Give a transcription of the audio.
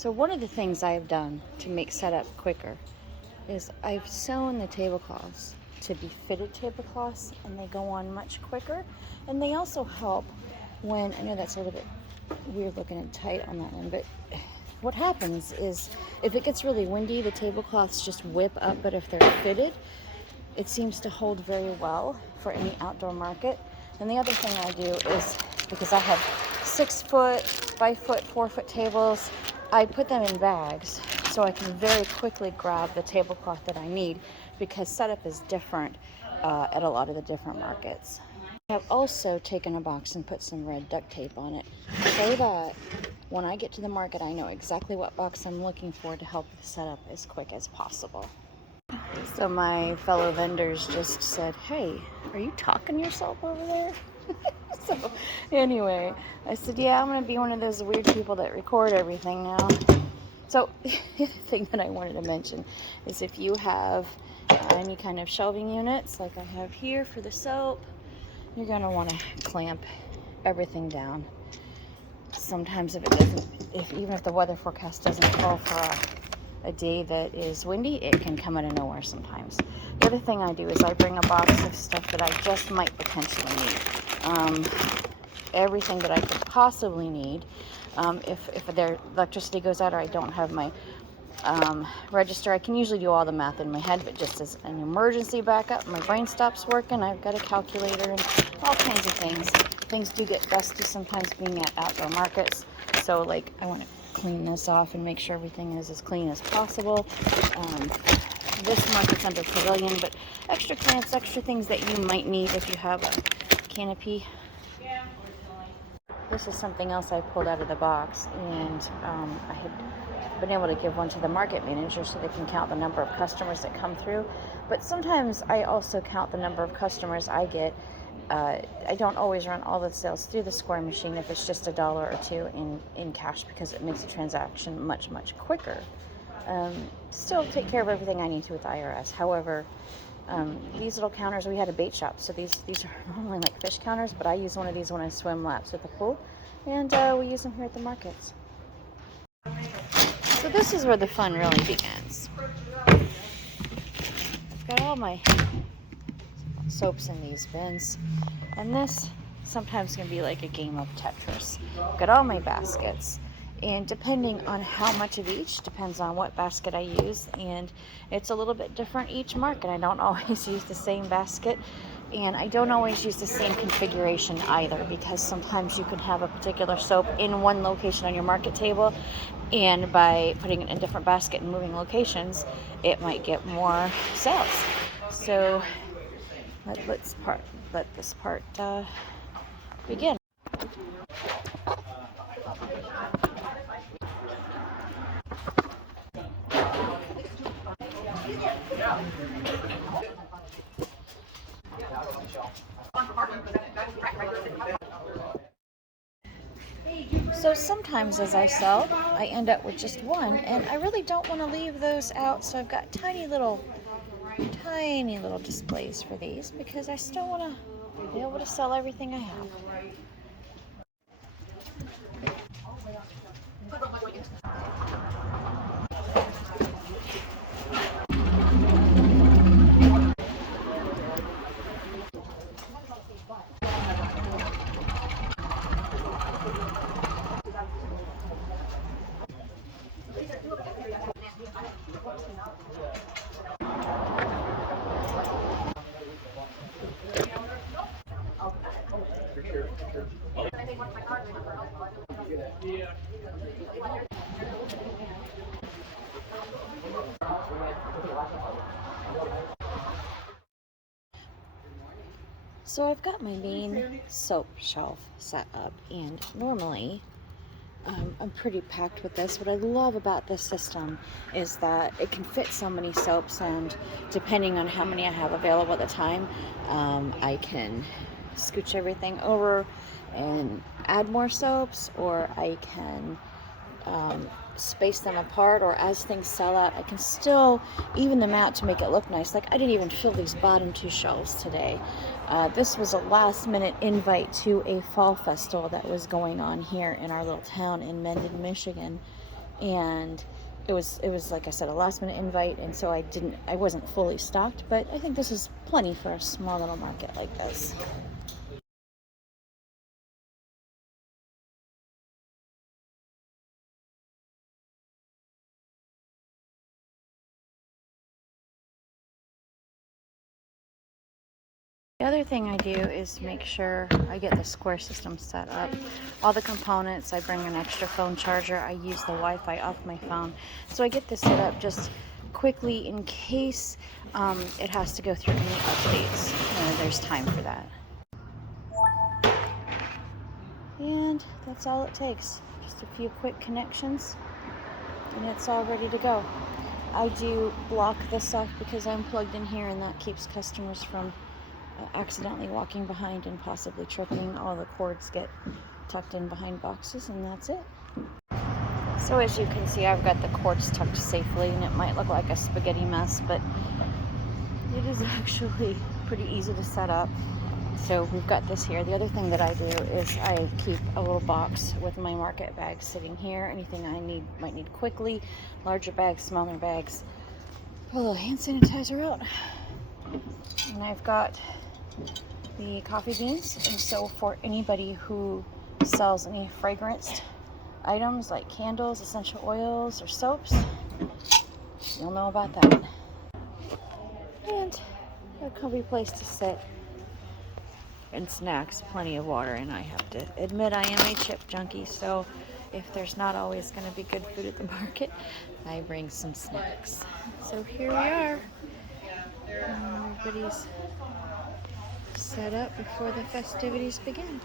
So one of the things I've done to make setup quicker is I've sewn the tablecloths to be fitted tablecloths, and they go on much quicker. And they also help when, I know that's a little bit weird looking and tight on that one, but what happens is if it gets really windy, the tablecloths just whip up, but if they're fitted, it seems to hold very well for any outdoor market. And the other thing I do is, because I have 6-foot, 5-foot, 4-foot tables, I put them in bags so I can very quickly grab the tablecloth that I need, because setup is different at a lot of the different markets. I have also taken a box and put some red duct tape on it so that when I get to the market, I know exactly what box I'm looking for to help the setup as quick as possible. So my fellow vendors just said, "Hey, are you talking to yourself over there?" So anyway, I said, "Yeah, I'm going to be one of those weird people that record everything now." So the other thing that I wanted to mention is if you have any kind of shelving units like I have here for the soap, you're going to want to clamp everything down. Sometimes if it doesn't, even if the weather forecast doesn't call for a day that is windy, it can come out of nowhere sometimes. The other thing I do is I bring a box of stuff that I just might potentially need. Everything that I could possibly need. If their electricity goes out or I don't have my register, I can usually do all the math in my head, but just as an emergency backup, my brain stops working, I've got a calculator and all kinds of things. Things do get dusty sometimes being at outdoor markets, so like I want to clean this off and make sure everything is as clean as possible. This market's under pavilion, but extra clamps, extra things that you might need if you have a canopy. This is something else I pulled out of the box, and I had been able to give one to the market manager so they can count the number of customers that come through. But sometimes I also count the number of customers I get. I don't always run all the sales through the square machine if it's just $1 or $2 in cash, because it makes the transaction much quicker. Still take care of everything I need to with the IRS. However, these little counters, we had a bait shop, so these are normally like fish counters, but I use one of these when I swim laps at the pool, and we use them here at the markets. So this is where the fun really begins. I've got all my soaps in these bins, and this sometimes can be like a game of Tetris. I've got all my baskets, and depending on how much of each depends on what basket I use, and it's a little bit different each market. I don't always use the same basket, and I don't always use the same configuration either, because sometimes you can have a particular soap in one location on your market table, and by putting it in a different basket and moving locations, it might get more sales. So let this part begin. So sometimes as I sell, I end up with just one, and I really don't want to leave those out, so I've got tiny little displays for these, because I still want to be able to sell everything I have. So I've got my main soap shelf set up, and normally I'm pretty packed with this. What I love about this system is that it can fit so many soaps, and depending on how many I have available at the time, I can scooch everything over and add more soaps, or I can space them apart, or as things sell out, I can still even them out to make it look nice. Like, I didn't even fill these bottom two shelves today. This was a last minute invite to a fall festival that was going on here in our little town in Mendon, Michigan. and it was like I said, a last minute invite, and so I wasn't fully stocked, but I think this is plenty for a small little market like this. The other thing I do is make sure I get the Square system set up. All the components, I bring an extra phone charger, I use the Wi-Fi off my phone. So I get this set up just quickly in case it has to go through any updates. There's time for that. And that's all it takes. Just a few quick connections and it's all ready to go. I do block this off because I'm plugged in here, and that keeps customers from accidentally walking behind and possibly tripping. All the cords get tucked in behind boxes, and that's it. So as you can see, I've got the cords tucked safely, and it might look like a spaghetti mess, but it is actually pretty easy to set up. So we've got this here. The other thing that I do is I keep a little box with my market bags sitting here. Anything I might need quickly, larger bags, smaller bags. Put a little hand sanitizer out. And I've got the coffee beans, and so for anybody who sells any fragranced items like candles, essential oils, or soaps, you'll know about that. And a comfy place to sit, and snacks, plenty of water, and I have to admit I am a chip junkie, so if there's not always going to be good food at the market, I bring some snacks. So here we are. Everybody's set up before the festivities begin.